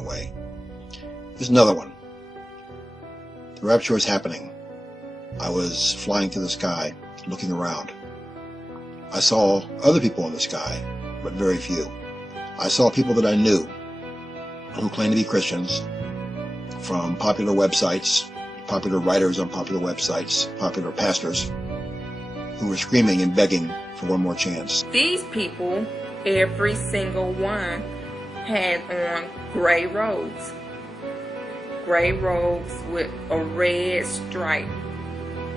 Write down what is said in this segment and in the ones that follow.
away. There's another one. The rapture was happening. I was flying through the sky, looking around. I saw other people in the sky, but very few. I saw people that I knew who claimed to be Christians from popular websites, popular writers on popular websites, popular pastors, who were screaming and begging for one more chance. These people, every single one, had on gray robes. Gray robes with a red stripe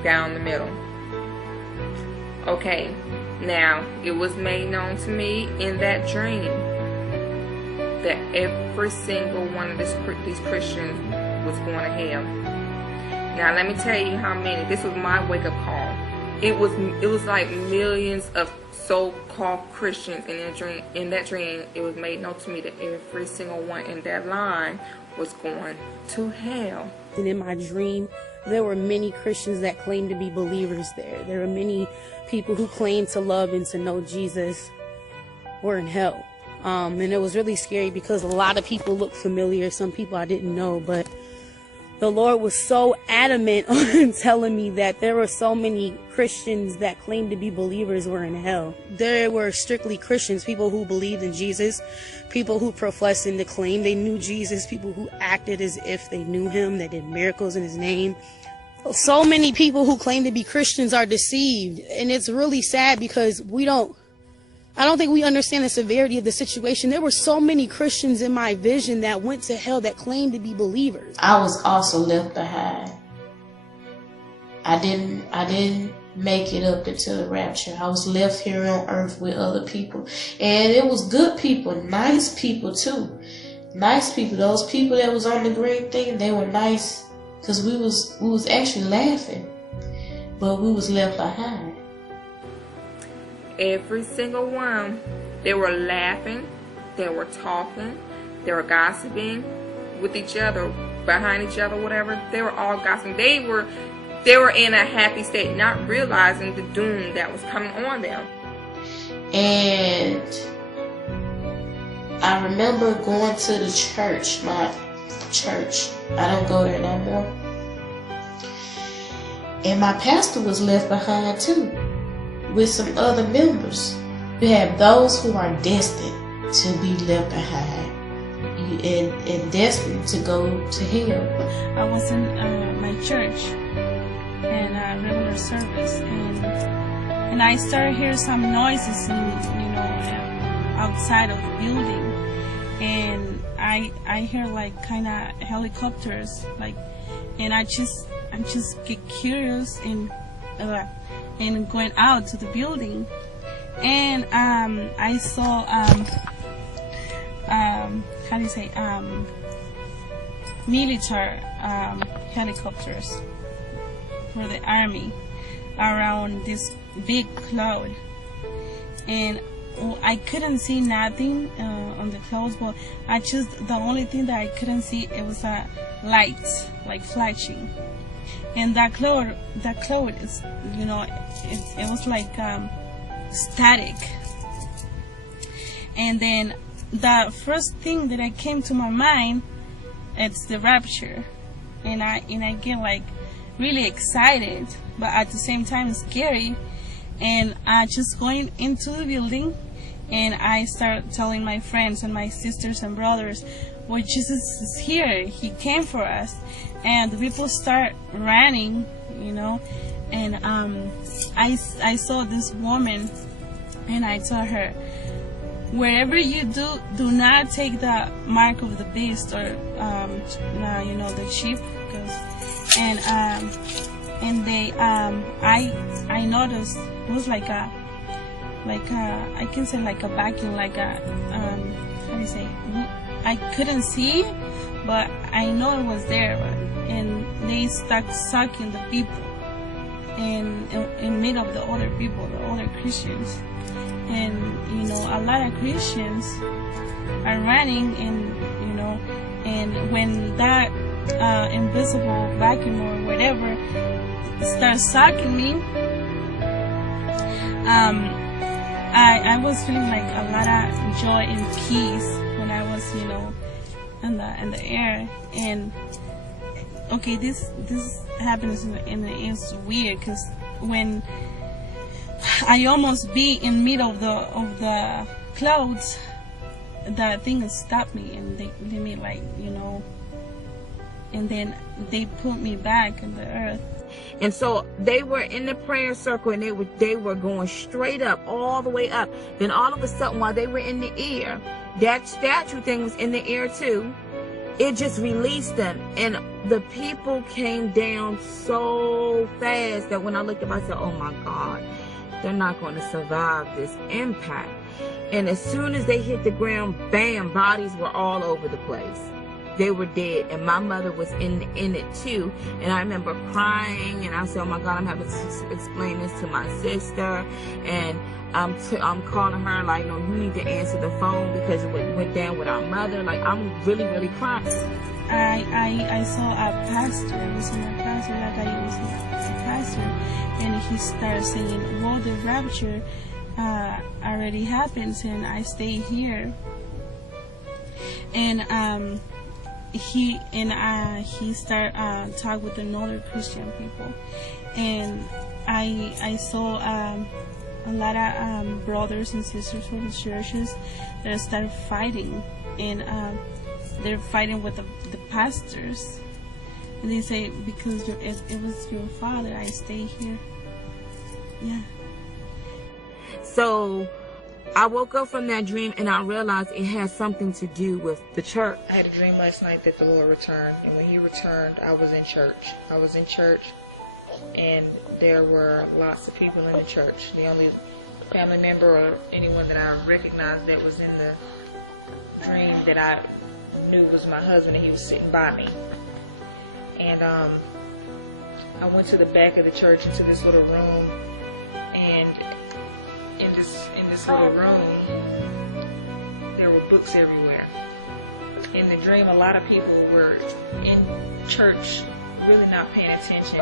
down the middle. Okay, now it was made known to me in that dream that every single one of these Christians was going to hell. Now let me tell you how many. This was my wake-up call. It was like millions of so-called Christians in that dream. It was made known to me that every single one in that line was going to hell. And in my dream, there were many Christians that claimed to be believers there. There were many people who claimed to love and to know Jesus were in hell. And it was really scary because a lot of people looked familiar. Some people I didn't know, but the Lord was so adamant on telling me that there were so many Christians that claimed to be believers were in hell. There were strictly Christians, people who believed in Jesus, people who professed and declaimed they knew Jesus, people who acted as if they knew him, that did miracles in his name. So many people who claim to be Christians are deceived, and it's really sad because I don't think we understand the severity of the situation. There were so many Christians in my vision that went to hell that claimed to be believers. I was also left behind. I didn't make it up into the rapture. I was left here on earth with other people. And it was good people, nice people too. Nice people. Those people that was on the green thing, they were nice because we was actually laughing. But we was left behind. Every single one, they were laughing, they were talking, they were gossiping with each other, behind each other, whatever. They were all gossiping. They were in a happy state, not realizing the doom that was coming on them. And I remember going to the church, my church. I don't go there no more. And my pastor was left behind too, with some other members. You have those who are destined to be left behind and destined to go to hell. I was in my church in a regular service, and I started hearing some noises, outside of the building, and I hear like kind of helicopters, and I just get curious and going out to the building, and I saw military helicopters for the army around this big cloud, and I couldn't see nothing on the clouds, but the only thing that I couldn't see, it was a light like flashing. And that cloud is, it was like static. And then the first thing that came to my mind, it's the rapture, and I get like really excited, but at the same time scary. And I just going into the building, and I start telling my friends and my sisters and brothers, well, Jesus is here, he came for us. And the people start running, and I saw this woman, and I told her, wherever you do not take the mark of the beast, or the sheep, and they I noticed it was like a I can say like a vacuum, like a how do you say, I couldn't see, but I know it was there, and they start sucking the people in mid of the other people, the other Christians. And a lot of Christians are running, and when that invisible vacuum or whatever starts sucking me, I was feeling like a lot of joy and peace when I was in the air. And okay, this happens and it's weird because when I almost be in the middle of the clouds, that thing stopped me and they made like, and then they put me back in the earth. And so they were in the prayer circle, and they were going straight up, all the way up. Then all of a sudden, while they were in the air, that statue thing was in the air too. It just released them, and the people came down so fast that when I looked up, I said, "Oh my God, they're not going to survive this impact." And as soon as they hit the ground, bam, bodies were all over the place. They were dead, and my mother was in it too. And I remember crying, and I said, "Oh my God, I'm having to explain this to my sister." And I'm calling her like, "No, you need to answer the phone because it went down with our mother." Like, I'm really, really crying. I saw a pastor. I was in a pastor. That guy was a pastor, and he started saying, "Well, the rapture already happens, and I stay here." And he started talk with another Christian people, and I saw a lot of brothers and sisters from the churches that started fighting, and they're fighting with the pastors, and they say, "Because it was your father, I stay here." Yeah. So I woke up from that dream, and I realized it had something to do with the church. I had a dream last night that the Lord returned, and when he returned, I was in church. And there were lots of people in the church. The only family member or anyone that I recognized that was in the dream that I knew was my husband, and he was sitting by me. And I went to the back of the church into this little room, and in this little room there were books everywhere. In the dream, a lot of people were in church really not paying attention.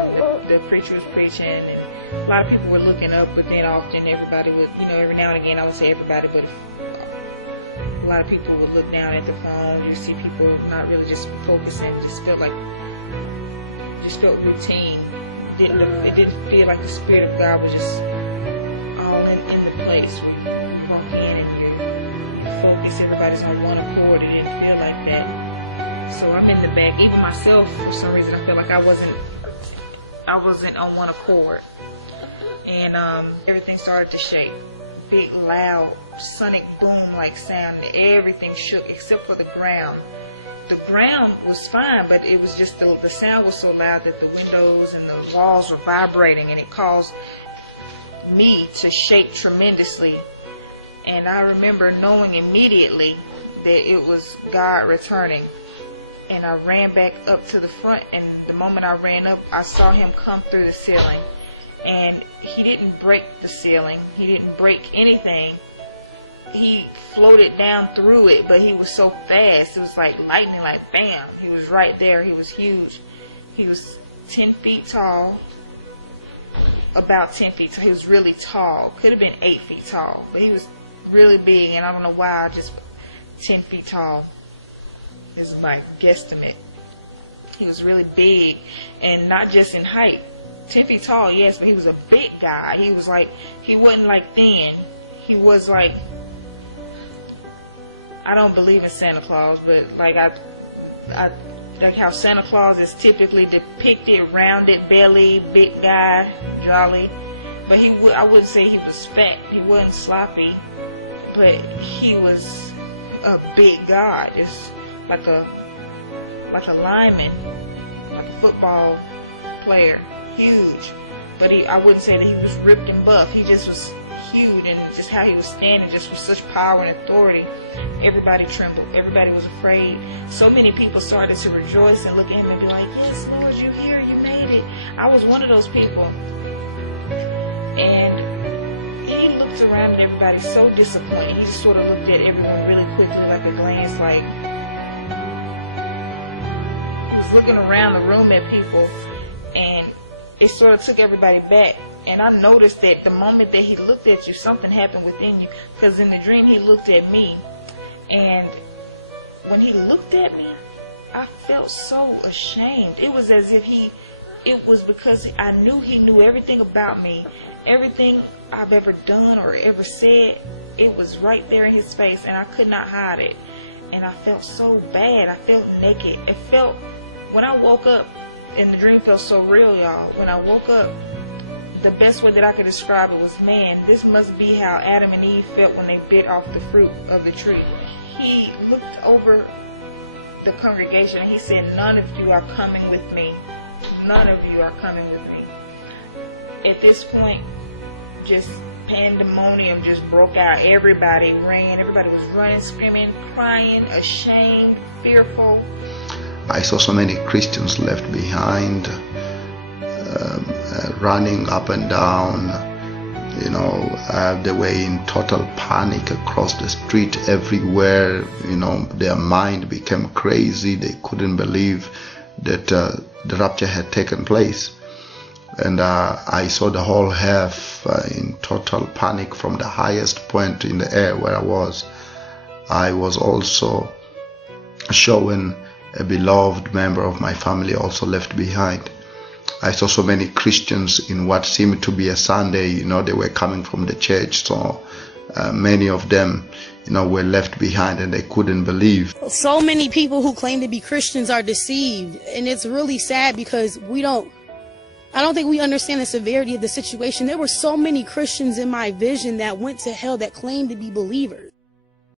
The preacher was preaching, and a lot of people were looking up, but then often everybody would, every now and again, I would say everybody, but a lot of people would look down at the phone. You see people not really just focusing, just felt routine. It didn't feel like the Spirit of God was just all in the place where you walk in and you focus, everybody's on one accord. It didn't feel like that. So I'm in the back. Even myself, for some reason, I feel like I wasn't on one accord. And everything started to shake. Big, loud, sonic boom-like sound. Everything shook except for the ground. The ground was fine, but it was just the sound was so loud that the windows and the walls were vibrating, and it caused me to shake tremendously. And I remember knowing immediately that it was God returning. And I ran back up to the front, and the moment I ran up, I saw him come through the ceiling. And he didn't break the ceiling. He didn't break anything. He floated down through it, but he was so fast. It was like lightning, like bam. He was right there. He was huge. He was 10 feet tall, about 10 feet tall. He was really tall. Could have been 8 feet tall, but he was really big, and I don't know why, just 10 feet tall is my guesstimate. He was really big, and not just in height. 10 feet tall, yes, but he was a big guy. He was like, he wasn't like thin. He was like, I don't believe in Santa Claus, but like I like how Santa Claus is typically depicted, rounded belly, big guy, jolly. But I wouldn't say he was fat. He wasn't sloppy, but he was a big guy, just like a lineman, like a football player, huge. But I wouldn't say that he was ripped and buff. He just was huge, and just how he was standing, just with such power and authority. Everybody trembled. Everybody was afraid. So many people started to rejoice and look at him and be like, "Yes, Lord, you're here. You made it." I was one of those people. And he looked around at everybody so disappointed. He just sort of looked at everyone really quickly, like a glance, like he was looking around the room at people, and it sort of took everybody back. And I noticed that the moment that he looked at you, something happened within you. Because in the dream, he looked at me. And when he looked at me, I felt so ashamed. It was as if it was because I knew he knew everything about me. Everything I've ever done or ever said, it was right there in his face, and I could not hide it. And I felt so bad. I felt naked. It felt, when I woke up, and the dream felt so real, y'all. When I woke up, the best way that I could describe it was, man, this must be how Adam and Eve felt when they bit off the fruit of the tree. He looked over the congregation and he said, none of you are coming with me. None of you are coming with me. At this point, just pandemonium just broke out. Everybody ran. Everybody was running, screaming, crying, ashamed, fearful. I saw so many Christians left behind, running up and down. They were in total panic across the street everywhere. Their mind became crazy. They couldn't believe that the rapture had taken place. And I saw the whole half in total panic from the highest point in the air where I was. I was also showing a beloved member of my family also left behind. I saw so many Christians in what seemed to be a Sunday. They were coming from the church, so many of them, were left behind, and they couldn't believe. So many people who claim to be Christians are deceived, and it's really sad because I don't think we understand the severity of the situation. There were so many Christians in my vision that went to hell that claimed to be believers.